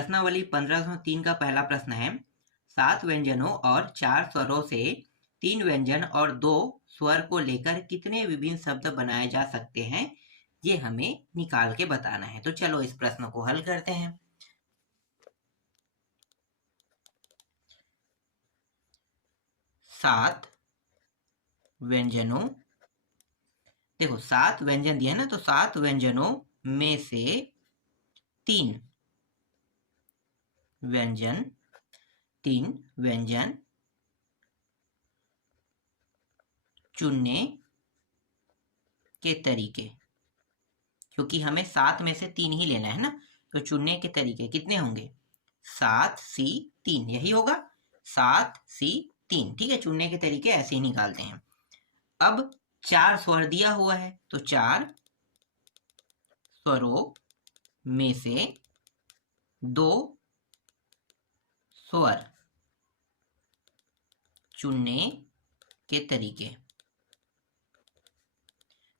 प्रश्नावली 1503 का पहला प्रश्न है, 7 व्यंजनों और 4 स्वरों से 3 व्यंजन और 2 स्वर को लेकर कितने विभिन्न शब्द बनाए जा सकते हैं, ये हमें निकाल के बताना है। तो चलो इस प्रश्न को हल करते हैं। सात व्यंजनों, देखो 7 व्यंजन दिया है ना, तो 7 व्यंजनों में से 3 व्यंजन चुनने के तरीके, क्योंकि हमें 7 में से 3 ही लेना है ना, तो चुनने के तरीके कितने होंगे? 7C3, यही होगा 7C3। ठीक है, चुनने के तरीके ऐसे ही निकालते हैं। अब 4 स्वर दिया हुआ है, तो 4 स्वरों में से 2 स्वर चुनने के तरीके,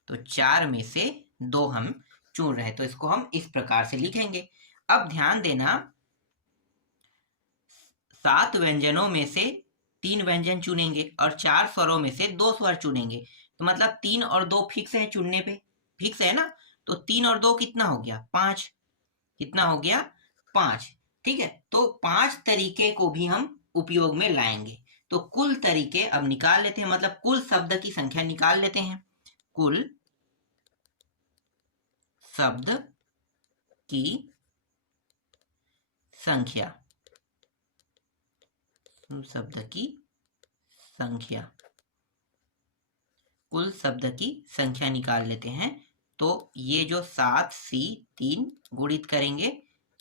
तो 4 में से 2 हम चुन रहे हैं, तो इसको हम इस प्रकार से लिखेंगे। अब ध्यान देना, 7 व्यंजनों में से 3 व्यंजन चुनेंगे और 4 स्वरों में से 2 स्वर चुनेंगे, तो मतलब 3 और 2 फिक्स है, चुनने पे फिक्स है ना, तो 3 और 2 कितना हो गया? 5। कितना हो गया? 5। ठीक है, तो 5 तरीके को भी हम उपयोग में लाएंगे। तो कुल तरीके अब निकाल लेते हैं, मतलब कुल शब्द की संख्या निकाल लेते हैं। कुल शब्द की संख्या, कुल शब्द की संख्या निकाल लेते हैं। तो ये जो 7C3 गुणित करेंगे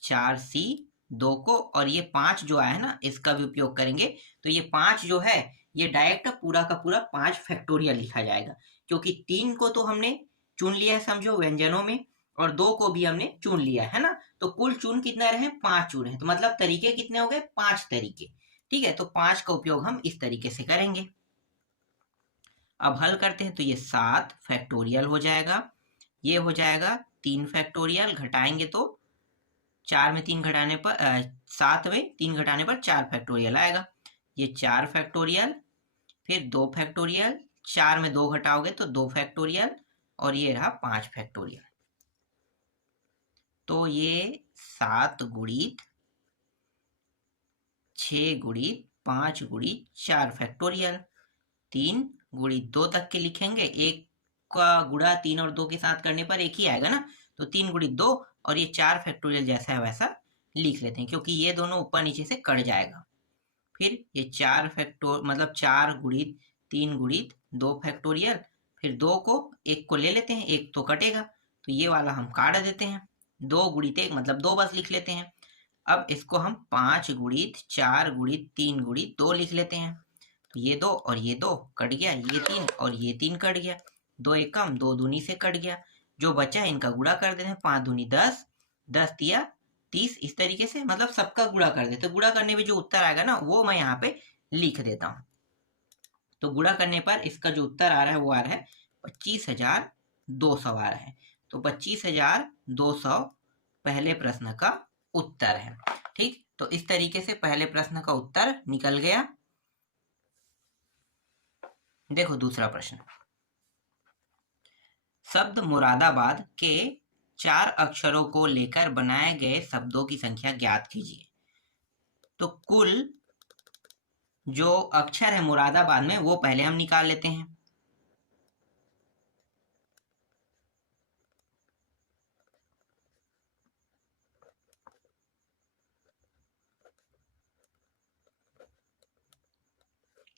4C2 को, और ये 5 जो आया है ना, इसका भी उपयोग करेंगे, तो ये 5 जो है ये डायरेक्ट पूरा का पूरा 5 फैक्टोरियल लिखा जाएगा, क्योंकि 3 को तो हमने चुन लिया है समझो व्यंजनों में, और 2 को भी हमने चुन लिया है ना, तो कुल चुन कितना रहे? 5 चुन है, तो मतलब तरीके कितने हो गए? 5 तरीके। ठीक है, तो 5 का उपयोग हम इस तरीके से करेंगे। अब हल करते हैं, तो ये 7 फैक्टोरियल हो जाएगा, ये हो जाएगा 3 फैक्टोरियल, घटाएंगे तो 4 में 3 घटाने पर 7 में 3 घटाने पर 4 फैक्टोरियल आएगा, ये 4 फैक्टोरियल, फिर 2 फैक्टोरियल, 4 में 2 घटाओगे तो 2 फैक्टोरियल, और ये रहा 5 फैक्टोरियल। तो ये 7 गुणित 6 गुणित 5 गुणित 4 फैक्टोरियल, 3 गुणित 2 तक के लिखेंगे, एक का गुणा 3 और 2 के साथ करने पर एक ही आएगा ना, तो 3 गुणित 2, और ये 4 फैक्टोरियल जैसा है वैसा लिख लेते हैं, क्योंकि ये दोनों ऊपर नीचे से कट जाएगा। फिर ये 4 फैक्टोर मतलब 4 गुणित 3 गुणित 2 फैक्टोरियल, फिर 2 को 1 को ले लेते हैं, 1 तो कटेगा, तो ये वाला हम काट देते हैं, 2 गुणित 1 मतलब 2 बस लिख लेते हैं। अब इसको हम 5 गुणित 4 गुणित 3 गुणित 2 लिख लेते हैं, तो ये 2 और ये 2 कट गया, ये 3 और ये 3 कट गया, 2 एक कम 2 दूनी से कट गया, जो बचा है इनका गुणा कर देते हैं, 5 दूनी 10, 10 तिया 30, इस तरीके से मतलब सबका गुणा कर देते हैं। गुणा करने में जो उत्तर आएगा ना, वो मैं यहाँ पे लिख देता हूँ। तो गुणा करने पर इसका जो उत्तर आ रहा है वो आ रहा है 25,200 आ रहा है, तो 25,200 पहले प्रश्न का उत्तर है। ठीक, तो इस तरीके से पहले प्रश्न का उत्तर निकल गया। देखो दूसरा प्रश्न, शब्द मुरादाबाद के 4 अक्षरों को लेकर बनाए गए शब्दों की संख्या ज्ञात कीजिए। तो कुल जो अक्षर है मुरादाबाद में वो पहले हम निकाल लेते हैं।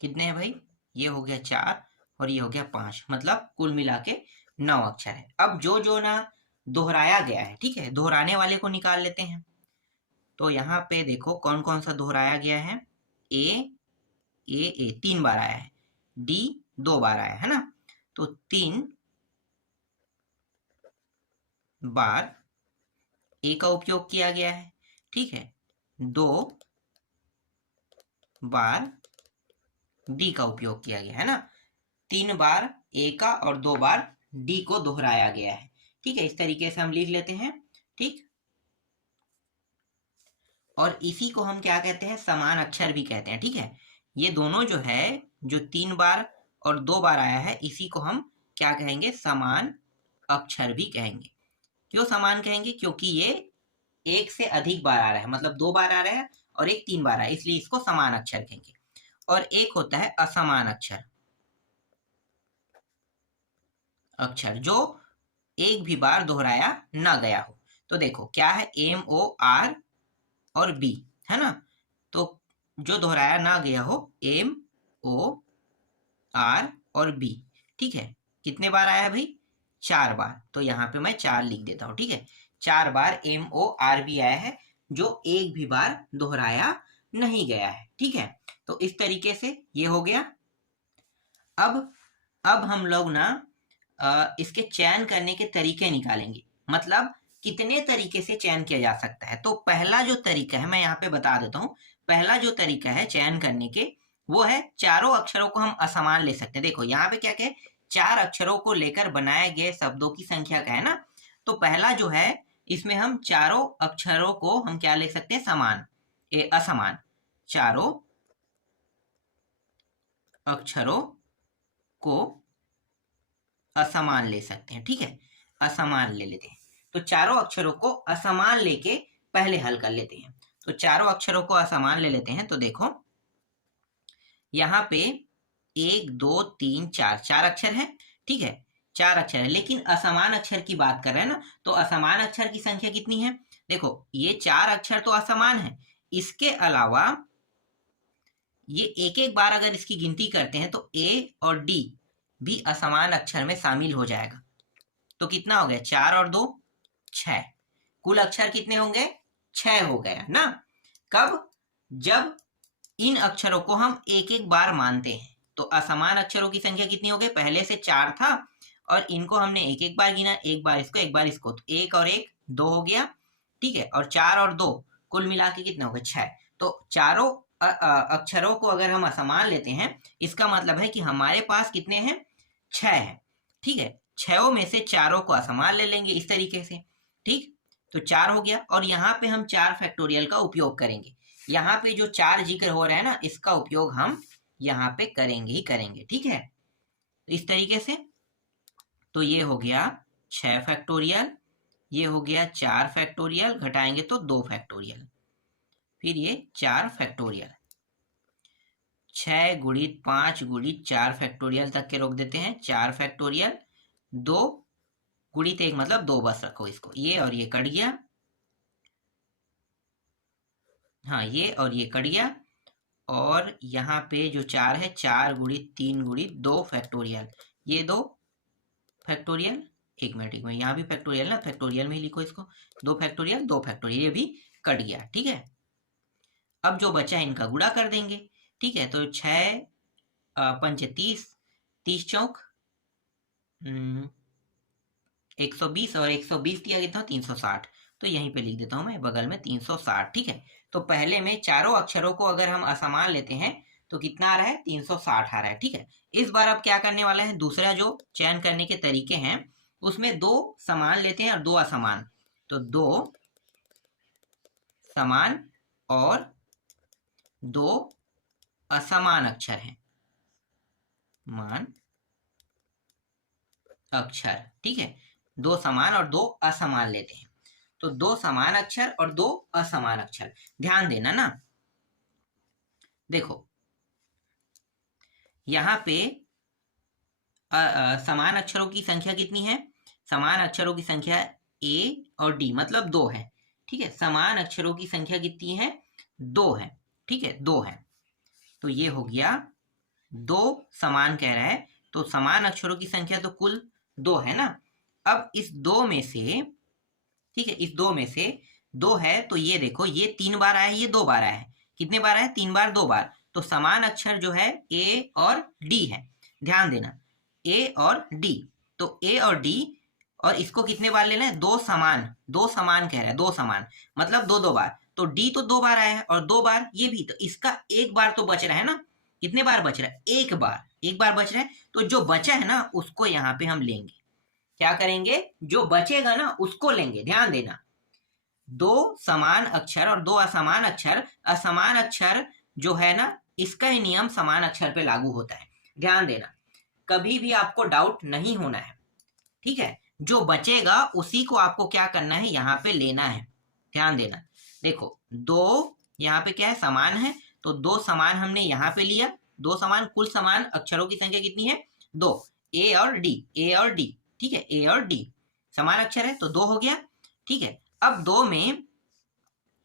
कितने हैं भाई? ये हो गया 4 और ये हो गया 5, मतलब कुल मिला के 9 अक्षर है। अब जो जो ना दोहराया गया है, ठीक है, दोहराने वाले को निकाल लेते हैं। तो यहाँ पे देखो कौन कौन सा दोहराया गया है। ए 3 बार आया है, डी 2 बार आया है ना, तो 3 बार ए का उपयोग किया गया है, ठीक है, 2 बार डी का उपयोग किया गया है ना, 3 बार ए का और 2 बार डी को दोहराया गया है। ठीक है, इस तरीके से हम लिख लेते हैं। ठीक, और इसी को हम क्या कहते हैं, समान अक्षर भी कहते हैं। ठीक है, ये दोनों जो है, जो 3 बार और 2 बार आया है, इसी को हम क्या कहेंगे, समान अक्षर भी कहेंगे। क्यों समान कहेंगे, क्योंकि ये एक से अधिक बार आ रहा है, मतलब 2 बार आ रहा है और एक 3 बार आ रहा है, इसलिए इसको समान अक्षर कहेंगे। और एक होता है असमान अक्षर, अक्षर जो एक भी बार दोहराया ना गया हो। तो देखो क्या है, MOR और B है ना, तो जो दोहराया ना गया हो MOR और B। ठीक है, कितने बार आया भाई, 4 बार, तो यहाँ पे मैं 4 लिख देता हूँ। ठीक है, 4 बार MORB आया है, जो एक भी बार दोहराया नहीं गया है। ठीक है, तो इस तरीके से ये हो गया। अब हम लोग ना इसके चयन करने के तरीके निकालेंगे, मतलब कितने तरीके से चयन किया जा सकता है। तो पहला जो तरीका है, मैं यहाँ पे बता देता हूँ, पहला जो तरीका है चयन करने के, वो है चारों अक्षरों को हम असमान ले सकते हैं। देखो यहाँ पे क्या है, 4 अक्षरों को लेकर बनाए गए शब्दों की संख्या का है ना, तो पहला जो है, इसमें हम चारों अक्षरों को हम क्या ले सकते हैं, समान असमान, चारों अक्षरों को असमान ले सकते हैं। ठीक है, असमान ले लेते हैं, तो चारों अक्षरों को असमान लेके पहले हल कर लेते हैं। तो चारों अक्षरों को असमान ले लेते हैं, तो देखो यहाँ पे 1 2 3 4 4 अक्षर है। ठीक है, 4 अक्षर है, लेकिन असमान अक्षर की बात कर रहे हैं ना, तो असमान अक्षर की संख्या कितनी है, देखो ये 4 अक्षर तो असमान है, इसके अलावा ये एक एक बार अगर इसकी गिनती करते हैं तो A और D भी असमान अक्षर में शामिल हो जाएगा। तो कितना हो गया, 4 और 2 6, कुल अक्षर कितने होंगे, 6 हो गया ना। कब, जब इन अक्षरों को हम एक एक बार मानते हैं। तो असमान अक्षरों की संख्या कितनी हो गई, पहले से 4 था और इनको हमने एक एक बार गिना, एक बार इसको एक बार इसको, तो 1 और 1 2 हो गया। ठीक है, और 4 और 2 कुल मिला के कितने हो गए, 6। तो चारों अक्षरों को अगर हम असमान लेते हैं, इसका मतलब है कि हमारे पास कितने हैं, 6 है। ठीक है, 6 में से चारों को असमान ले लेंगे इस तरीके से। ठीक, तो 4 हो गया, और यहाँ पे हम 4 फैक्टोरियल का उपयोग करेंगे। यहाँ पे जो 4 जिक्र हो रहा है ना, इसका उपयोग हम यहाँ पे करेंगे ही करेंगे। ठीक है, इस तरीके से। तो ये हो गया 6 फैक्टोरियल, ये हो गया 4 फैक्टोरियल, घटाएंगे तो 2 फैक्टोरियल, फिर ये 4 फैक्टोरियल, 6 गुणित 5 गुणित 4 फैक्टोरियल तक के रोक देते हैं, 4 फैक्टोरियल, 2 गुणित 1 मतलब 2 बस रखो इसको, ये और ये कट गया, हाँ ये और ये कट गया, और यहाँ पे जो 4 है, 4 गुणित 3 गुणित 2 फैक्टोरियल, ये 2 फैक्टोरियल, एक मिनट यहाँ भी फैक्टोरियल ना, फैक्टोरियल में ही लिखो इसको, 2 फैक्टोरियल 2 फैक्टोरियल, ये भी कट गया। ठीक है, अब जो बचा है इनका गुणा कर देंगे। ठीक है, तो 6 पंच 30, 30 चौक 120, और 120 दिया कितना, 360, तो यहीं पे लिख देता हूँ मैं बगल में 360। ठीक है, तो पहले में चारों अक्षरों को अगर हम असमान लेते हैं तो कितना आ रहा है, 360 आ रहा है। ठीक है, इस बार अब क्या करने वाले हैं, दूसरा जो चयन करने के तरीके हैं उसमें 2 समान लेते हैं और 2 असमान, तो 2 समान और 2 असमान अक्षर हैं, मान अक्षर। ठीक है, 2 समान और 2 असमान लेते हैं, तो 2 समान अक्षर और 2 असमान अक्षर। ध्यान देना ना, देखो यहाँ पे समान अक्षरों की संख्या कितनी है, समान अक्षरों की संख्या A और D मतलब 2 है। ठीक है, समान अक्षरों की संख्या कितनी है, 2 है। ठीक है, 2 है, तो ये हो गया 2 समान कह रहा है, तो समान अक्षरों की संख्या तो कुल 2 है ना। अब इस 2 में से, ठीक है, इस 2 में से 2 है, तो ये देखो ये 3 बार आया है, ये 2 बार आया है, कितने बार आया, 3 बार 2 बार, तो समान अक्षर जो है A और D है। ध्यान देना, A और D, तो A और D, और इसको कितने बार लेना है, 2 समान, 2 समान कह रहा है, 2 समान मतलब 2 2 बार, तो D तो 2 बार आया है और 2 बार ये भी, तो इसका एक बार तो बच रहा है ना, कितने बार बच रहा है, एक बार, एक बार बच रहा है, तो जो बचा है ना उसको यहाँ पे हम लेंगे। क्या करेंगे, जो बचेगा ना उसको लेंगे। ध्यान देना, दो समान अक्षर और दो असमान अक्षर, असमान अक्षर जो है ना, इसका ही नियम समान अक्षर पे लागू होता है। ध्यान देना, कभी भी आपको डाउट नहीं होना है, ठीक है। जो बचेगा उसी को आपको क्या करना है, यहाँ पे लेना है। ध्यान देना, देखो दो यहाँ पे क्या है, समान है, तो दो समान हमने यहाँ पे लिया, दो समान, कुल समान अक्षरों की संख्या कितनी है, दो, ए और डी, ए और डी, ठीक है, ए और डी समान अक्षर है तो दो हो गया, ठीक है। अब दो में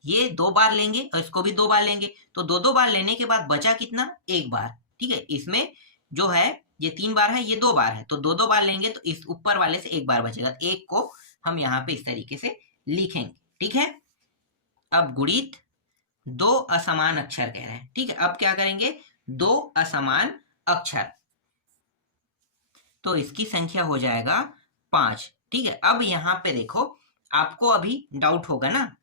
ये दो बार लेंगे और इसको भी दो बार लेंगे, तो दो दो बार लेने के बाद बचा कितना, एक बार, ठीक है। इसमें जो है ये 3 बार है, ये 2 बार है, तो दो दो बार लेंगे तो इस ऊपर वाले से एक बार बचेगा, एक को हम यहाँ पे इस तरीके से लिखेंगे, ठीक है। अब गुणित दो असमान अक्षर कह रहे हैं, ठीक है। अब क्या करेंगे, दो असमान अक्षर, तो इसकी संख्या हो जाएगा 5, ठीक है। अब यहाँ पे देखो, आपको अभी डाउट होगा ना,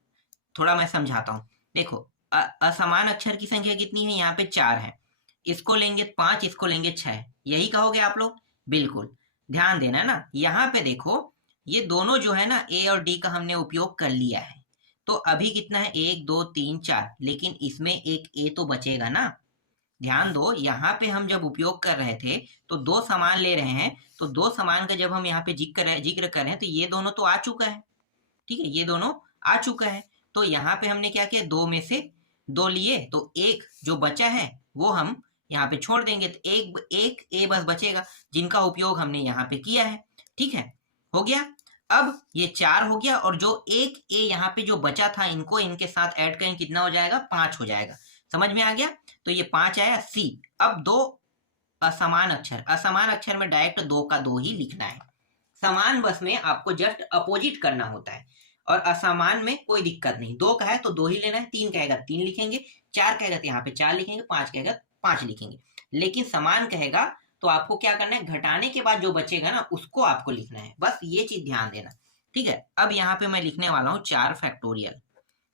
थोड़ा मैं समझाता हूँ। देखो असमान अक्षर की संख्या कितनी है, यहाँ पे 4 है, इसको लेंगे 5, इसको लेंगे 6, यही कहोगे आप लोग, बिल्कुल। ध्यान देना ना, यहाँ पे देखो ये दोनों जो है ना, ए और डी का हमने उपयोग कर लिया है, तो अभी कितना है, 1 2 3 4, लेकिन इसमें एक ए तो बचेगा ना। ध्यान दो, यहाँ पे हम जब उपयोग कर रहे थे तो दो समान ले रहे हैं, तो दो समान का जब हम यहाँ पे जिक्र कर रहे हैं तो ये दोनों तो आ चुका है, ठीक है, ये दोनों आ चुका है। तो यहाँ पे हमने क्या किया, दो में से दो लिए, तो एक जो बचा है वो हम यहाँ पे छोड़ देंगे, तो एक ए बस बचेगा जिनका उपयोग हमने यहाँ पे किया है, ठीक है, हो गया। अब ये 4 हो गया, और जो एक ए यहाँ पे जो बचा था, इनको इनके साथ ऐड करें, कितना हो जाएगा, 5 हो जाएगा। समझ में आ गया, तो ये 5 आया सी। अब दो असमान अक्षर, असमान अक्षर में डायरेक्ट दो का दो ही लिखना है, समान बस में आपको जस्ट अपोजिट करना होता है, और असमान में कोई दिक्कत नहीं, दो का है तो दो ही लेना है, तीन कहेगा तीन लिखेंगे, चार कहेगा तो यहाँ पे 4 लिखेंगे, 5 कहेगा 5 लिखेंगे। लेकिन समान कहेगा तो आपको क्या करना है, घटाने के बाद जो बचेगा ना उसको आपको लिखना है, बस ये चीज ध्यान देना, ठीक है। अब यहाँ पे मैं लिखने वाला हूँ 4 फैक्टोरियल,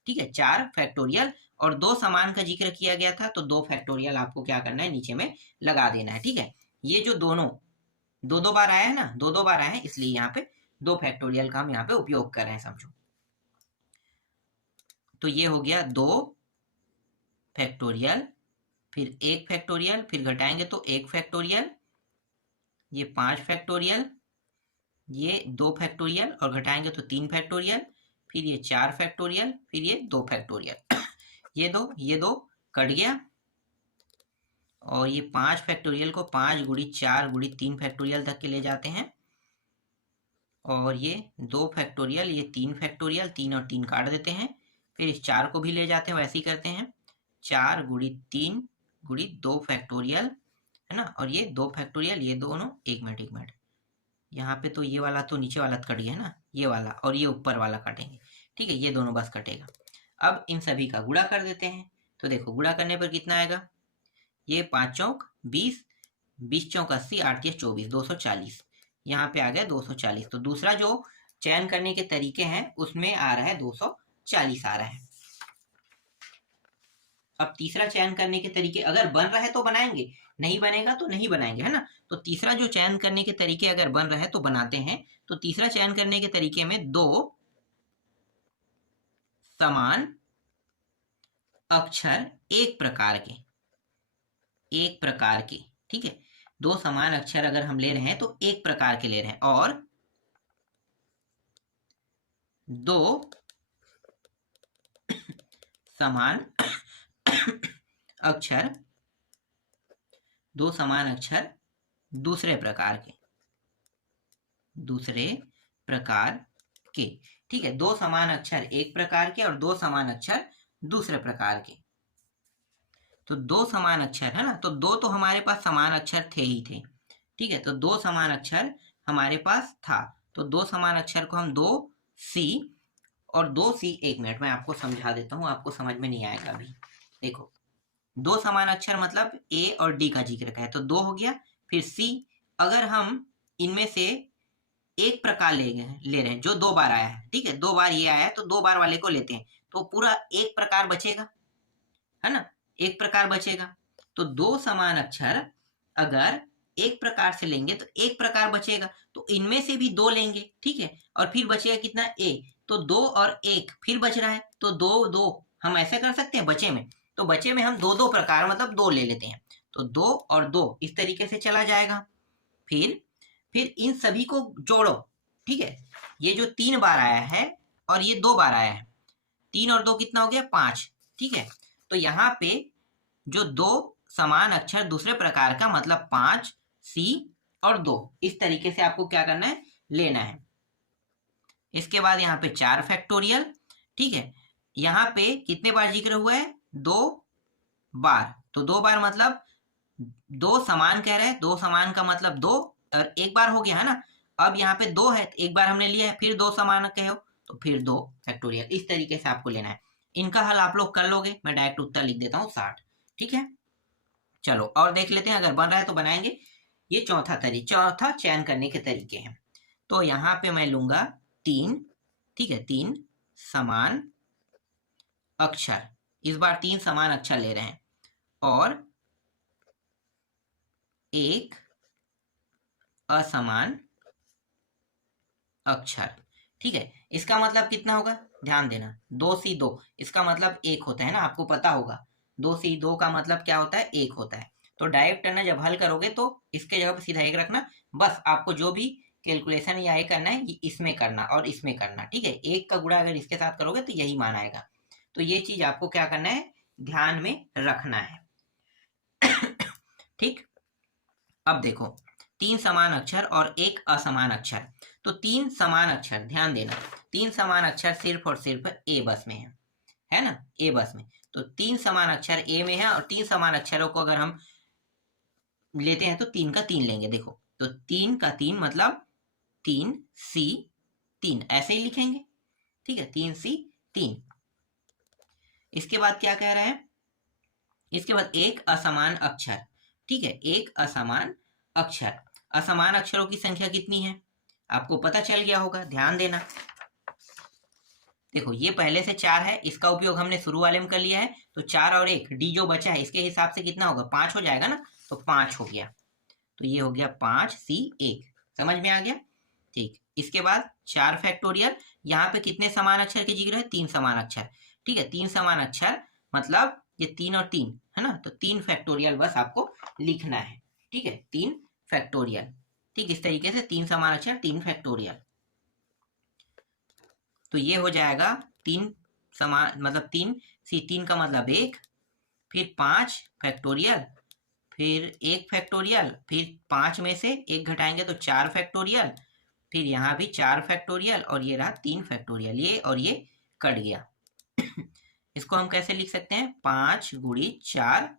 ठीक है, 4 फैक्टोरियल, और दो समान का जिक्र किया गया था तो 2 फैक्टोरियल आपको क्या करना है, नीचे में लगा देना है, ठीक है। ये जो दोनों दो दो बार आया है ना, दो दो बार आया है, इसलिए यहाँ पे 2 फैक्टोरियल का हम यहाँ पे उपयोग कर रहे हैं, समझो। तो ये हो गया 2 फैक्टोरियल, फिर 1 फैक्टोरियल, फिर घटाएंगे तो 1 फैक्टोरियल, ये 5 फैक्टोरियल, ये 2 फैक्टोरियल, और घटाएंगे तो 3 फैक्टोरियल, फिर ये 4 फैक्टोरियल, फिर ये 2 फैक्टोरियल। ये दो कट गया, और ये 5 फैक्टोरियल को 5 गुणित 4 गुणित 3 फैक्टोरियल तक के ले जाते हैं, और ये 2 फैक्टोरियल, ये 3 फैक्टोरियल, 3 और 3 काट देते हैं, फिर इस 4 को भी ले जाते हैं, वैसे ही करते हैं, 4 गुणित 3 गुणित 2 फैक्टोरियल, है ना, और ये 2 फैक्टोरियल, ये दोनों, एक मिनट, यहाँ पे तो ये वाला तो नीचे वाला कट गया है ना, ये वाला और ये ऊपर वाला काटेंगे, ठीक है, ये दोनों बस कटेगा। अब इन सभी का गुणा कर देते हैं, तो देखो गुणा करने पर कितना आएगा, ये 5 चौक 20, 20 चौक 80, 8 के 24, 240, यहाँ पे आ गया 240। तो दूसरा जो चयन करने के तरीके हैं उसमें आ रहा है 240 आ रहा है। अब तीसरा चयन करने के तरीके अगर बन रहा है तो बनाएंगे, नहीं बनेगा तो नहीं बनाएंगे, है ना। तो तीसरा जो चयन करने के तरीके अगर बन रहा है तो बनाते हैं। तो तीसरा चयन करने के तरीके में दो समान अक्षर एक प्रकार के, ठीक है, दो समान अक्षर अगर हम ले रहे हैं तो एक प्रकार के ले रहे हैं, और दो समान अक्षर दूसरे प्रकार के, ठीक है, दो समान अक्षर एक प्रकार के और दो समान अक्षर दूसरे प्रकार के। तो दो समान अक्षर है ना, तो दो तो हमारे पास समान अक्षर थे ही थे, ठीक है, तो दो समान अक्षर हमारे पास था, तो दो समान अक्षर को हम 2C और 2C, एक मिनट मैं आपको समझा देता हूँ, आपको समझ में नहीं आएगा अभी। देखो दो समान अक्षर मतलब A और D का जिक्र का है, तो 2 हो गया, फिर C, अगर हम इनमें से एक प्रकार ले रहे हैं जो 2 बार आया है, ठीक है, 2 बार ये आया है तो 2 बार वाले को लेते हैं, तो पूरा एक प्रकार बचेगा, है ना, एक प्रकार बचेगा। तो दो समान अक्षर अगर एक प्रकार से लेंगे तो एक प्रकार बचेगा, तो इनमें से भी 2 लेंगे, ठीक है, और फिर बचेगा कितना A, तो 2 और 1 फिर बच रहा है, तो 2 2 हम ऐसे कर सकते हैं बचे में, तो बचे में हम दो दो प्रकार मतलब 2 ले लेते हैं, तो 2 और 2 इस तरीके से चला जाएगा। फिर इन सभी को जोड़ो, ठीक है, ये जो 3 बार आया है और ये 2 बार आया है, 3 और 2 कितना हो गया 5, ठीक है। तो यहाँ पे जो 2 समान अक्षर दूसरे प्रकार का मतलब 5 सी और 2 इस तरीके से आपको क्या करना है लेना है। इसके बाद यहाँ पे 4 फैक्टोरियल, ठीक है, यहाँ पे कितने बार जिक्र हुआ है 2 बार, तो 2 बार मतलब 2 समान कह रहे हैं, 2 समान का मतलब 2 और 1 बार हो गया है ना। अब यहाँ पे 2 है, 1 बार हमने लिया है, फिर 2 समान कहो तो फिर 2 फैक्टोरियल, इस तरीके से आपको लेना है। इनका हल आप लोग कर लोगे, मैं डायरेक्ट उत्तर लिख देता हूँ 60, ठीक है। चलो और देख लेते हैं, अगर बन रहा है तो बनाएंगे। ये चौथा चयन करने के तरीके हैं। तो यहाँ पे मैं लूंगा 3, ठीक है, 3 समान अक्षर, इस बार 3 समान अक्षर ले रहे हैं और 1 असमान अक्षर, ठीक है। इसका मतलब कितना होगा, ध्यान देना, 2C2 इसका मतलब 1 होता है ना, आपको पता होगा 2C2 का मतलब क्या होता है 1 होता है। तो डायरेक्ट ना जब हल करोगे तो इसके जगह पर सीधा 1 रखना, बस आपको जो भी कैलकुलेशन या ये करना है इसमें करना और इसमें करना, ठीक है। 1 का गुणा अगर इसके साथ करोगे तो यही मान आएगा, तो ये चीज आपको क्या करना है ध्यान में रखना है, ठीक। अब देखो 3 समान अक्षर और 1 असमान अक्षर, तो 3 समान अक्षर, ध्यान देना 3 समान अक्षर सिर्फ और सिर्फ ए बस में है ना, ए बस में। तो 3 समान अक्षर ए में है और 3 समान अक्षरों को अगर हम लेते हैं तो 3 का 3 लेंगे, देखो तो 3 का 3 मतलब 3C3 ऐसे ही लिखेंगे, ठीक है, 3C3। इसके बाद क्या कह रहे हैं, इसके बाद 1 असमान अक्षर, ठीक है, 1 असमान अक्षर, असमान अक्षरों की संख्या कितनी है आपको पता चल गया होगा, ध्यान देना। देखो ये पहले से 4 है, इसका उपयोग हमने शुरू वाले में कर लिया है, तो 4 और 1 डी जो बचा है इसके हिसाब से कितना होगा 5 हो जाएगा ना, तो 5 हो गया, तो ये हो गया 5C1, समझ में आ गया, ठीक। इसके बाद 4 फैक्टोरियल, यहाँ पे कितने समान अक्षर के जिक्र है 3 समान अक्षर, ठीक है, 3 समान अक्षर मतलब ये 3 और 3 है ना, तो 3 फैक्टोरियल बस आपको लिखना है, ठीक है, 3 फैक्टोरियल, ठीक, इस तरीके से 3 समान अक्षर 3 फैक्टोरियल, तो ये हो जाएगा 3 समान मतलब 3C3 का मतलब 1, फिर 5 फैक्टोरियल, फिर 1 फैक्टोरियल, फिर 5 में से 1 घटाएंगे तो 4 फैक्टोरियल, फिर यहाँ भी 4 फैक्टोरियल और ये रहा 3 फैक्टोरियल, ये और ये कट गया। इसको हम कैसे लिख सकते हैं 5 × 4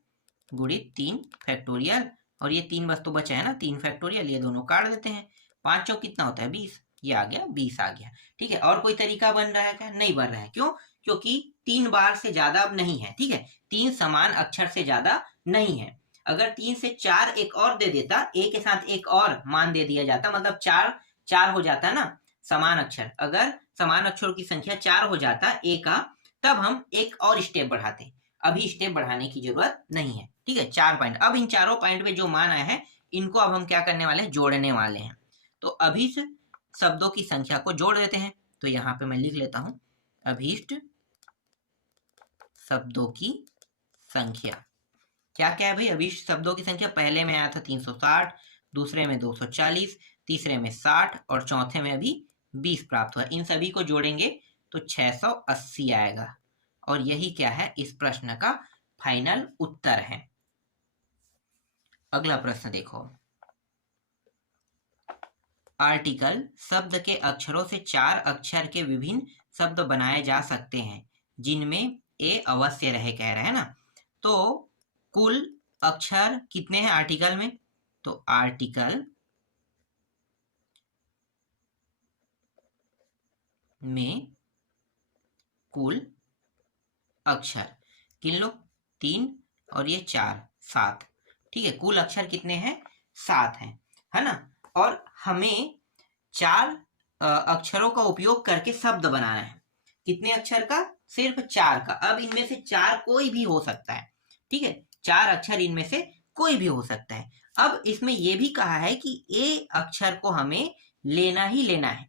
× 3 फैक्टोरियल, और ये 3 बस तो बचा है ना 3 फैक्टोरियल, ये दोनों काट देते हैं, 5 चौक कितना होता है 20, ये आ गया 20 आ गया, ठीक है। और कोई तरीका बन रहा है क्या, नहीं बन रहा है, क्यों, क्योंकि 3 बार से ज्यादा अब नहीं है, ठीक है, 3 समान अक्षर से ज्यादा नहीं है। अगर 3 से 4 एक और दे देता, ए के साथ एक और मान दे दिया जाता, मतलब 4 हो जाता ना समान अक्षर, अगर समान अक्षरों की संख्या 4 हो जाता ए का, तब हम एक और स्टेप बढ़ाते, अभी स्टेप बढ़ाने की जरूरत नहीं है, ठीक है। 4 पॉइंट, अब इन चारों पॉइंट पे जो मान आए हैं इनको अब हम क्या करने वाले हैं जोड़ने वाले हैं, तो अभीष्ट शब्दों की संख्या को जोड़ देते हैं, तो यहाँ पे मैं लिख लेता हूं अभीष्ट शब्दों की संख्या, क्या क्या है भाई अभीष्ट शब्दों की संख्या, पहले में आया था 360, दूसरे में 240, तीसरे में 60 और चौथे में अभी 20 प्राप्त हुआ, इन सभी को जोड़ेंगे तो 680 आएगा, और यही क्या है इस प्रश्न का फाइनल उत्तर है। अगला प्रश्न देखो, आर्टिकल शब्द के अक्षरों से 4 अक्षर के विभिन्न शब्द बनाए जा सकते हैं जिनमें ए अवश्य रहे, कह रहे हैं ना। तो कुल अक्षर कितने हैं आर्टिकल में, तो आर्टिकल में कुल अक्षर किन लोग 3 और ये 4 7, ठीक है, कुल अक्षर कितने हैं 7 हैं, है ना। और हमें 4 अक्षरों का उपयोग करके शब्द बनाना है, कितने अक्षर का, सिर्फ 4 का। अब इनमें से 4 कोई भी हो सकता है, ठीक है, 4 अक्षर इनमें से कोई भी हो सकता है। अब इसमें यह भी कहा है कि ए अक्षर को हमें लेना ही लेना है,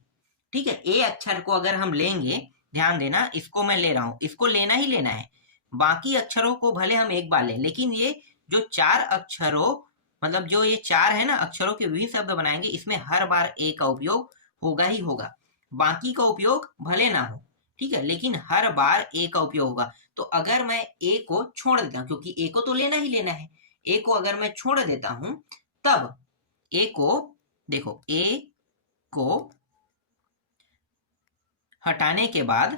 ठीक है, ए अक्षर को अगर हम लेंगे, ध्यान देना, इसको मैं ले रहा हूं, इसको लेना ही लेना है, बाकी अक्षरों को भले हम एक बार लें, लेकिन ये जो 4 अक्षरों, मतलब जो ये 4 है ना अक्षरों के विभिन्न शब्द बनाएंगे, इसमें हर बार ए का उपयोग होगा ही होगा, बाकी का उपयोग भले ना हो, ठीक है, लेकिन हर बार ए का उपयोग होगा। तो अगर मैं ए को छोड़ देता हूं, क्योंकि ए को तो लेना ही लेना है, ए को अगर मैं छोड़ देता हूं, तब ए को, देखो, ए को हटाने के बाद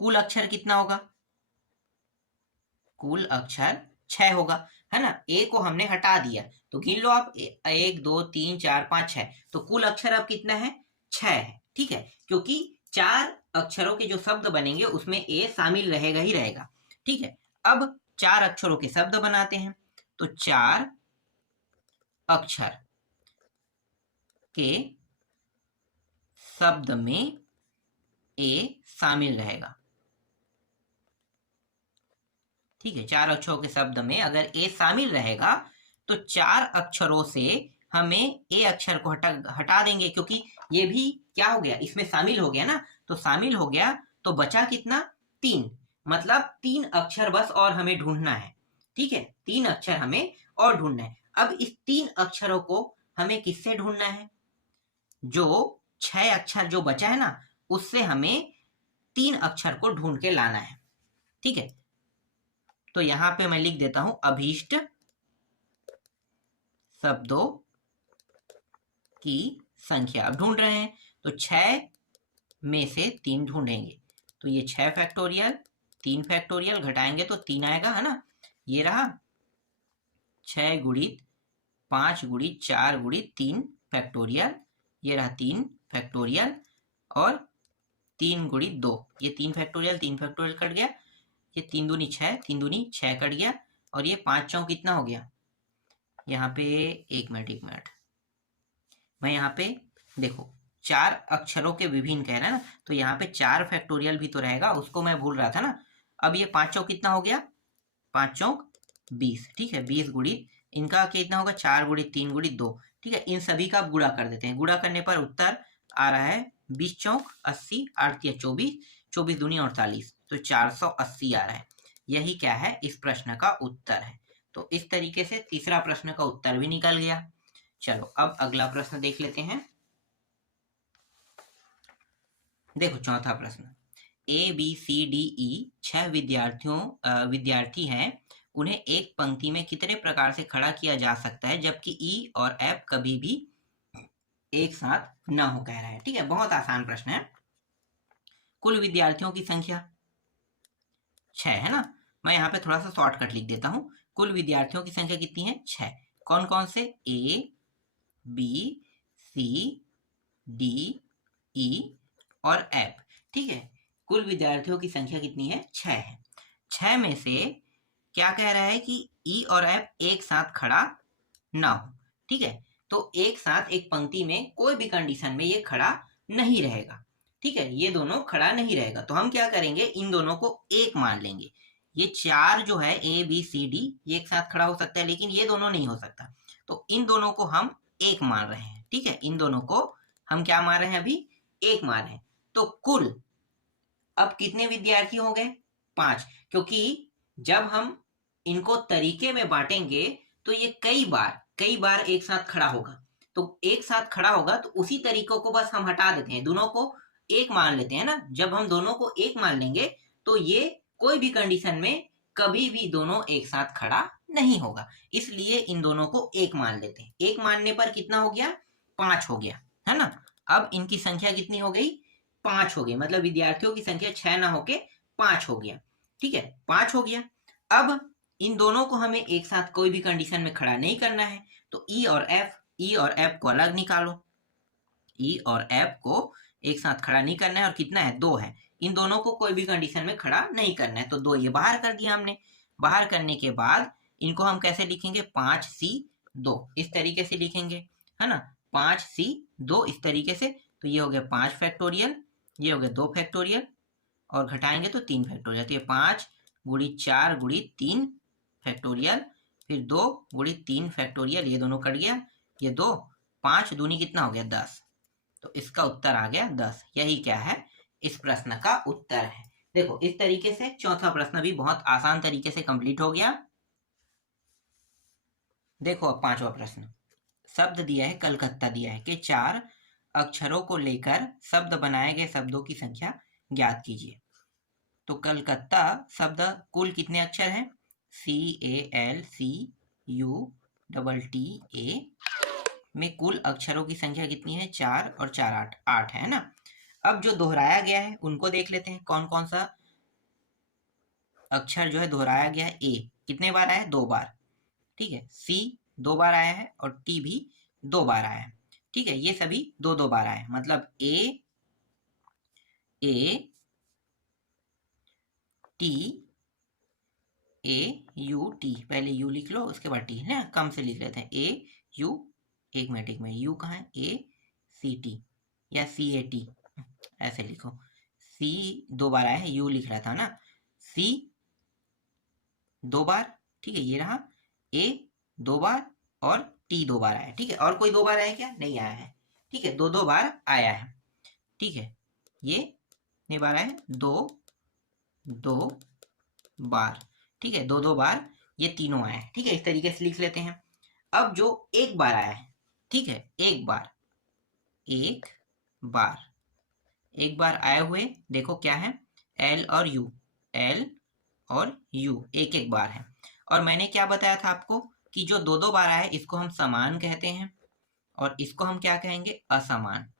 कुल अक्षर कितना होगा? कुल अक्षर 6 होगा, है ना। ए को हमने हटा दिया, तो गिन लो आप, 1 2 3 4 5 6, तो कुल अक्षर अब कितना है? 6 है, ठीक है, क्योंकि 4 अक्षरों के जो शब्द बनेंगे उसमें ए शामिल रहेगा ही रहेगा, ठीक है। अब 4 अक्षरों के शब्द बनाते हैं, तो 4 अक्षर के शब्द में ए शामिल रहेगा, ठीक है। 4 अक्षरों के शब्द में अगर ए शामिल रहेगा तो 4 अक्षरों से हमें ए अक्षर को हटा देंगे, क्योंकि ये भी क्या हो गया, इसमें शामिल हो गया ना, तो शामिल हो गया, तो बचा कितना? 3, मतलब 3 अक्षर बस और हमें ढूंढना है, ठीक है, 3 अक्षर हमें और ढूंढना है। अब इस 3 अक्षरों को हमें किससे ढूंढना है? जो 6 अक्षर जो बचा है ना, उससे हमें 3 अक्षर को ढूंढ के लाना है, ठीक है। तो यहां पे मैं लिख देता हूं अभीष्ट शब्दों की संख्या। अब ढूंढ रहे हैं, तो 6 में से 3 ढूंढेंगे, तो ये 6 फैक्टोरियल, 3 फैक्टोरियल, घटाएंगे तो 3 आएगा, है ना। ये रहा 6 गुणित 5 गुणित 4 गुणित 3 फैक्टोरियल, ये रहा 3 फैक्टोरियल, और 3 गुणित 2, ये 3 फैक्टोरियल, 3 फैक्टोरियल कट गया, ये 3 दूनी 6, 3 दूनी 6 कट गया, और ये 5 चौक कितना हो गया? यहाँ पे एक मिनट, मैं यहाँ पे देखो 4 अक्षरों के विभिन्न कह रहा है ना, तो यहाँ पे 4 फैक्टोरियल भी तो रहेगा, उसको मैं भूल रहा था ना। अब ये 5 चौक कितना हो गया? 5 चौक 20, ठीक है, 20 गुणित, इनका कितना होगा? 4 गुणित 3 गुणित 2, ठीक है, इन सभी का गुणा कर देते हैं। गुणा करने पर उत्तर आ रहा है 20 चौक 80, 8 या 24, 24 दूनी 48, तो 480 आ रहा है। यही क्या है? इस प्रश्न का उत्तर है। तो इस तरीके से तीसरा प्रश्न का उत्तर भी निकल गया। चलो अब अगला प्रश्न देख लेते हैं। देखो चौथा प्रश्न, A B C D E 6 विद्यार्थी हैं, उन्हें एक पंक्ति में कितने प्रकार से खड़ा किया जा सकता है जबकि ई और एफ कभी भी एक साथ न हो, कह रहा है, ठीक है, बहुत आसान प्रश्न है। कुल विद्यार्थियों की संख्या 6 है ना, मैं यहाँ पे थोड़ा सा शॉर्टकट लिख देता हूँ। कुल विद्यार्थियों की संख्या कितनी है? 6। कौन कौन से? A B C D E और एफ, ठीक है। कुल विद्यार्थियों की संख्या कितनी है? 6 है। 6 में से क्या कह रहा है कि ई और एफ एक साथ खड़ा ना हो, ठीक है, तो एक साथ एक पंक्ति में कोई भी कंडीशन में ये खड़ा नहीं रहेगा, ठीक है, ये दोनों खड़ा नहीं रहेगा। तो हम क्या करेंगे, इन दोनों को एक मान लेंगे। ये 4 जो है ए बी सी डी, ये एक साथ खड़ा हो सकता है, लेकिन ये दोनों नहीं हो सकता, तो इन दोनों को हम एक मान रहे हैं, ठीक है, इन दोनों को हम क्या मान रहे हैं? अभी एक मान रहे हैं। तो कुल अब कितने विद्यार्थी हो गए? 5, क्योंकि जब हम इनको तरीके में बांटेंगे तो ये कई बार एक साथ खड़ा होगा, तो एक साथ खड़ा होगा तो उसी तरीकों को बस हम हटा देते हैं, दोनों को एक मान लेते हैं ना। जब हम दोनों को एक मान लेंगे तो ये कोई भी कंडीशन में कभी भी दोनों एक साथ खड़ा नहीं होगा, इसलिए इन दोनों को एक मान लेते हैं। एक मानने पर कितना हो गया? 5 हो गया, है ना। अब इनकी संख्या कितनी हो गई? 5 हो गई, मतलब विद्यार्थियों की संख्या 6 ना होके 5 हो गया, ठीक है, 5 हो गया। अब इन दोनों को हमें एक साथ कोई भी कंडीशन में खड़ा नहीं करना है, तो ई और एफ को अलग निकालो। ई और एफ को एक साथ खड़ा नहीं करना है, और कितना है? 2 है। इन दोनों को कोई भी कंडीशन में खड़ा नहीं करना है, तो 2 ये बाहर कर दिया हमने। बाहर करने के बाद इनको हम कैसे लिखेंगे? 5C2 इस तरीके से लिखेंगे, है ना, 5C2 इस तरीके से। तो ये हो गया 5 फैक्टोरियल, ये हो गया 2 फैक्टोरियल, और घटाएंगे तो 3 फैक्टोरियल, तो ये 5 गुणित 4 गुणित 3 फैक्टोरियल, फिर 2 गुणित 3 फैक्टोरियल, ये दोनों कट गया, ये 2, 5 दूनी कितना हो गया 10, तो इसका उत्तर आ गया 10। यही क्या है, इस प्रश्न का उत्तर है। देखो इस तरीके से चौथा प्रश्न भी बहुत आसान तरीके से कंप्लीट हो गया। देखो अब पांचवा प्रश्न, शब्द दिया है कलकत्ता दिया है कि 4 अक्षरों को लेकर शब्द बनाए गए शब्दों की संख्या ज्ञात कीजिए। तो कलकत्ता शब्द कुल कितने अक्षर हैं, CALCUTTA में कुल अक्षरों की संख्या कितनी है, 4 और 4 8 है ना। अब जो दोहराया गया है उनको देख लेते हैं, कौन कौन सा अक्षर जो है दोहराया गया है। ए कितने बार आया है, 2 बार, ठीक है। सी 2 बार आया है और टी भी 2 बार आया है, ठीक है। ये सभी 2 बार आए, मतलब ए टी AUT, पहले यू लिख लो उसके बाद टी, ना कम से लिख लेते हैं AU, एक मिनट यू कहाँ है, ACT या CAT ऐसे लिखो। सी 2 बार आया है, यू लिख रहा था ना, सी 2 बार, ठीक है ये रहा, ए 2 बार और टी 2 बार आया, ठीक है। और कोई 2 बार आया क्या, नहीं आया है, ठीक है। 2 बार आया है, ठीक है। ये कितने बार आए, 2 बार, ठीक है। 2 बार ये तीनों आए हैं, ठीक है। इस तरीके से लिख लेते हैं। अब जो एक बार आया है, ठीक है, एक बार आए हुए देखो क्या है, एल और यू एक एक बार है। और मैंने क्या बताया था आपको कि जो 2 बार आया है इसको हम समान कहते हैं और इसको हम क्या कहेंगे, असमान,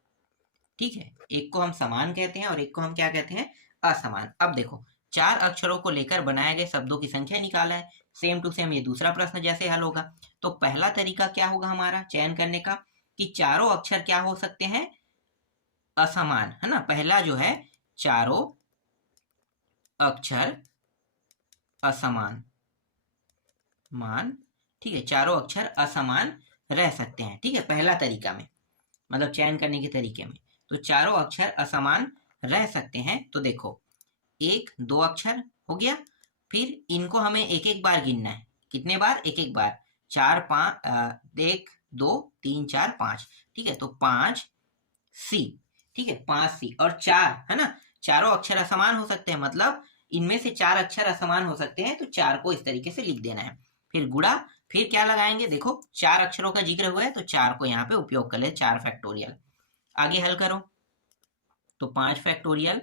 ठीक है। एक को हम समान कहते हैं और एक को हम क्या कहते हैं, असमान। अब देखो 4 अक्षरों को लेकर बनाए गए शब्दों की संख्या निकाला है, सेम टू सेम ये दूसरा प्रश्न जैसे हल होगा। तो पहला तरीका क्या होगा हमारा चयन करने का, कि चारों अक्षर क्या हो सकते हैं, असमान, है ना। पहला जो है चारों अक्षर असमान ठीक है, चारों अक्षर असमान रह सकते हैं, ठीक है। पहला तरीका में मतलब चयन करने के तरीके में, तो चारों अक्षर असमान रह सकते हैं। तो देखो 1 2 अक्षर हो गया, फिर इनको हमें एक एक बार गिनना है, कितने बार, एक एक बार, 4 5 1 2 3 4 5, ठीक है। तो 5 सी, ठीक है, 5 सी और 4, है ना। चारों अक्षर असमान हो सकते हैं, मतलब इनमें से 4 अक्षर असमान हो सकते हैं, तो 4 को इस तरीके से लिख देना है। फिर गुणा, फिर क्या लगाएंगे, देखो 4 अक्षरों का जिक्र हुआ है तो 4 को यहाँ पे उपयोग कर ले, 4 फैक्टोरियल। आगे हल करो तो 5 फैक्टोरियल,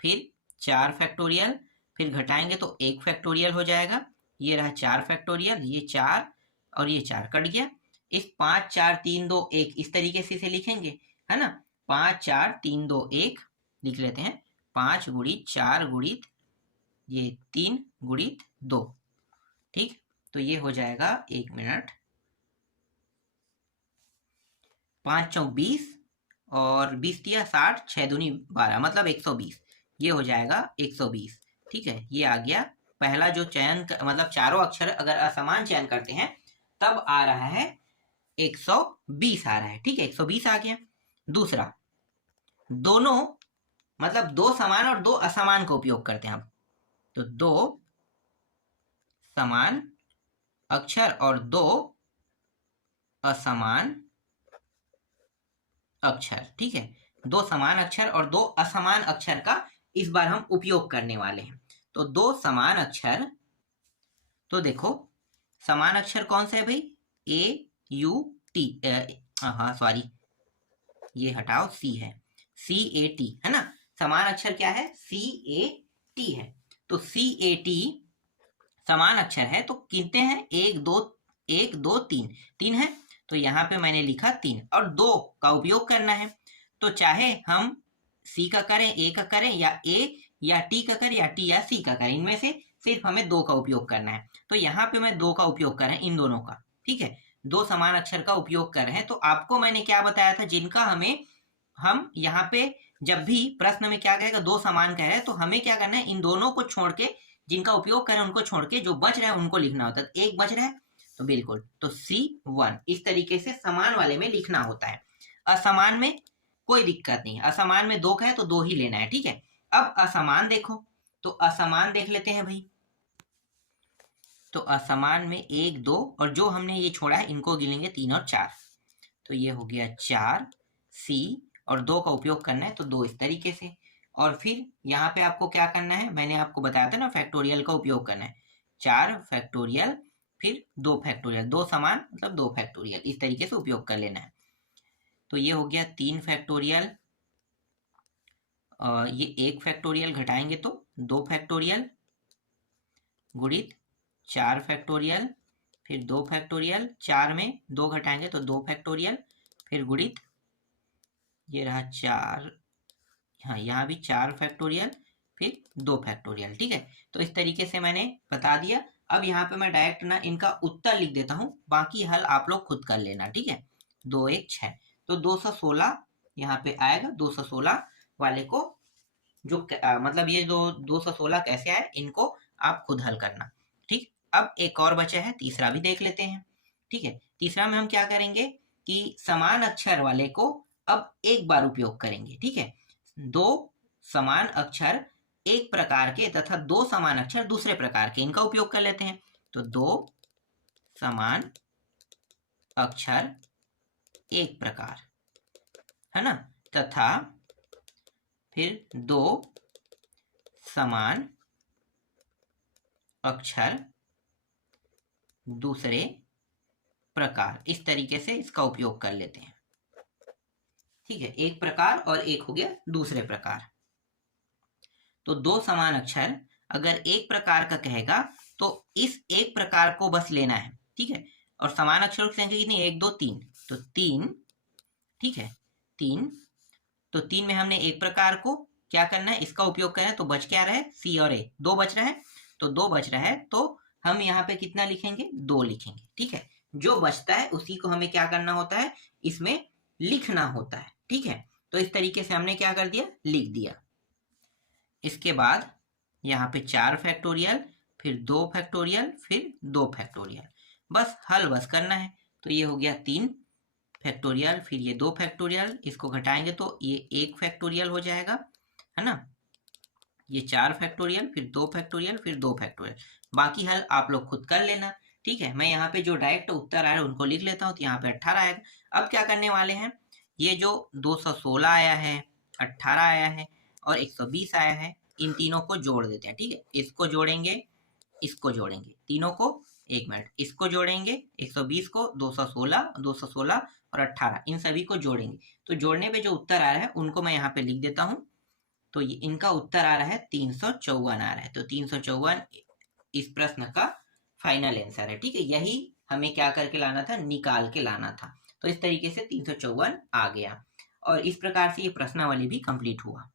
फिर 4 फैक्टोरियल, फिर घटाएंगे तो 1 फैक्टोरियल हो जाएगा। ये रहा 4 फैक्टोरियल, ये 4 और ये 4 कट गया। इस 5 4 3 2 1 इस तरीके से इसे लिखेंगे, है ना। 5 4 3 2 1 लिख लेते हैं, 5 गुणित 4 गुणित ये 3 गुणित 2, ठीक। तो ये हो जाएगा, 1 मिनट, 5 चौक 20 और 20 दिया 60, 6 दूनी 12, मतलब 120, ये हो जाएगा 120, ठीक है। ये आ गया पहला जो चयन, मतलब चारों अक्षर अगर असमान चयन करते हैं तब आ रहा है 120 आ रहा है, ठीक है, 120 आ गया। दूसरा, दोनों मतलब 2 समान और 2 असमान का उपयोग करते हैं हम, तो 2 समान अक्षर और 2 असमान अक्षर, ठीक है। 2 समान अक्षर और 2 असमान अक्षर का इस बार हम उपयोग करने वाले हैं। तो 2 समान अक्षर, तो देखो समान अक्षर कौन सा है भाई, AUT, हाँ सॉरी ये हटाओ, C है, CAT, है ना। समान अक्षर क्या है, CAT है। तो CAT समान अक्षर है, तो कितने हैं, 1 2 3 है, तो यहाँ पे मैंने लिखा 3 और 2 का उपयोग करना है। तो चाहे हम C का करें, A का करें, या A या T का करें, या T या C का करें, इनमें से सिर्फ हमें 2 का उपयोग करना है। तो यहाँ पे मैं 2 का उपयोग कर रहे हैं, इन दोनों का, ठीक है। 2 समान अक्षर का उपयोग कर रहे हैं। तो आपको मैंने क्या बताया था, जिनका हम यहाँ पे जब भी प्रश्न में क्या कहेगा, 2 समान कह रहे हैं, तो हमें क्या करना है, इन दोनों को छोड़ के, जिनका उपयोग करें उनको छोड़ के जो बच रहा है उनको लिखना होता है। एक बच रहा है तो बिल्कुल, तो C1 इस तरीके से समान वाले में लिखना होता है। असमान में कोई दिक्कत नहीं, असमान में 2 का है तो 2 ही लेना है, ठीक है। अब असमान देखो, तो असमान देख लेते हैं भाई। तो असमान में 1 2 और जो हमने ये छोड़ा है इनको गिनेंगे 3 और 4, तो ये हो गया 4C और 2 का उपयोग करना है तो 2 इस तरीके से। और फिर यहाँ पे आपको क्या करना है, मैंने आपको बताया था ना फैक्टोरियल का उपयोग करना है। 4 फैक्टोरियल फिर 2 फैक्टोरियल, 2 समान मतलब 2 फैक्टोरियल, इस तरीके से उपयोग कर लेना है। तो ये हो गया 3 फैक्टोरियल, ये 1 फैक्टोरियल घटाएंगे तो 2 फैक्टोरियल गुणित 4 फैक्टोरियल फिर 2 फैक्टोरियल, 4 में 2 घटाएंगे तो 2 फैक्टोरियल फिर गुणित ये रहा 4, हाँ यहाँ भी 4 फैक्टोरियल फिर 2 फैक्टोरियल। ठीक है, तो इस तरीके से मैंने बता दिया। अब यहाँ पे मैं डायरेक्ट ना इनका उत्तर लिख देता हूँ, बाकी हल आप लोग खुद कर लेना। ठीक है, 2 1 6 तो 216 यहाँ पे आएगा। 216 वाले को जो मतलब ये जो 216 कैसे आए इनको आप खुद हल करना। ठीक, अब एक और बचा है, तीसरा भी देख लेते हैं। ठीक है, तीसरा में हम क्या करेंगे कि समान अक्षर वाले को अब एक बार उपयोग करेंगे। ठीक है, 2 समान अक्षर एक प्रकार के तथा 2 समान अक्षर दूसरे प्रकार के, इनका उपयोग कर लेते हैं। तो 2 समान अक्षर एक प्रकार, है ना, तथा फिर 2 समान अक्षर दूसरे प्रकार, इस तरीके से इसका उपयोग कर लेते हैं। ठीक है, एक प्रकार और एक हो गया दूसरे प्रकार। तो 2 समान अक्षर अगर एक प्रकार का कहेगा तो इस एक प्रकार को बस लेना है। ठीक है, और समान अक्षरों की संख्या कितनी, 1 2 3, तो 3। ठीक है, 3, तो 3 में हमने एक प्रकार को क्या करना है, इसका उपयोग करना है। तो बच क्या रहे, सी और ए, 2 बच रहा है। तो 2 बच रहा है तो हम यहाँ पे कितना लिखेंगे, 2 लिखेंगे। ठीक है, जो बचता है उसी को हमें क्या करना होता है, इसमें लिखना होता है। ठीक है, तो इस तरीके से हमने क्या कर दिया, लिख दिया। इसके बाद यहाँ पे 4 फैक्टोरियल फिर 2 फैक्टोरियल फिर 2 फैक्टोरियल, बस हल बस करना है। तो ये हो गया 3 फैक्टोरियल फिर ये 2 फैक्टोरियल, इसको घटाएंगे तो ये 1 फैक्टोरियल हो जाएगा, है ना। ये 4 फैक्टोरियल फिर 2 फैक्टोरियल फिर 2 फैक्टोरियल, बाकी हल आप लोग खुद कर लेना। ठीक है, मैं यहाँ पे जो डायरेक्ट उत्तर आया है उनको लिख लेता हूँ। तो यहाँ पे 18 आएगा। अब क्या करने वाले हैं, ये जो 216 आया है, 18 आया है और 120 आया है, इन तीनों को जोड़ देते हैं। ठीक है, इसको जोड़ेंगे, इसको जोड़ेंगे, तीनों को, एक मिनट, इसको जोड़ेंगे 120 को, 216 और 18 इन सभी को जोड़ेंगे। तो जोड़ने पे जो उत्तर आ रहा है उनको मैं यहाँ पे लिख देता हूँ। तो ये इनका उत्तर आ रहा है 354 आ रहा है। तो 354 इस प्रश्न का फाइनल आंसर है। ठीक है, यही हमें क्या करके लाना था, निकाल के लाना था। तो इस तरीके से 354 आ गया और इस प्रकार से ये प्रश्नावली भी कंप्लीट हुआ।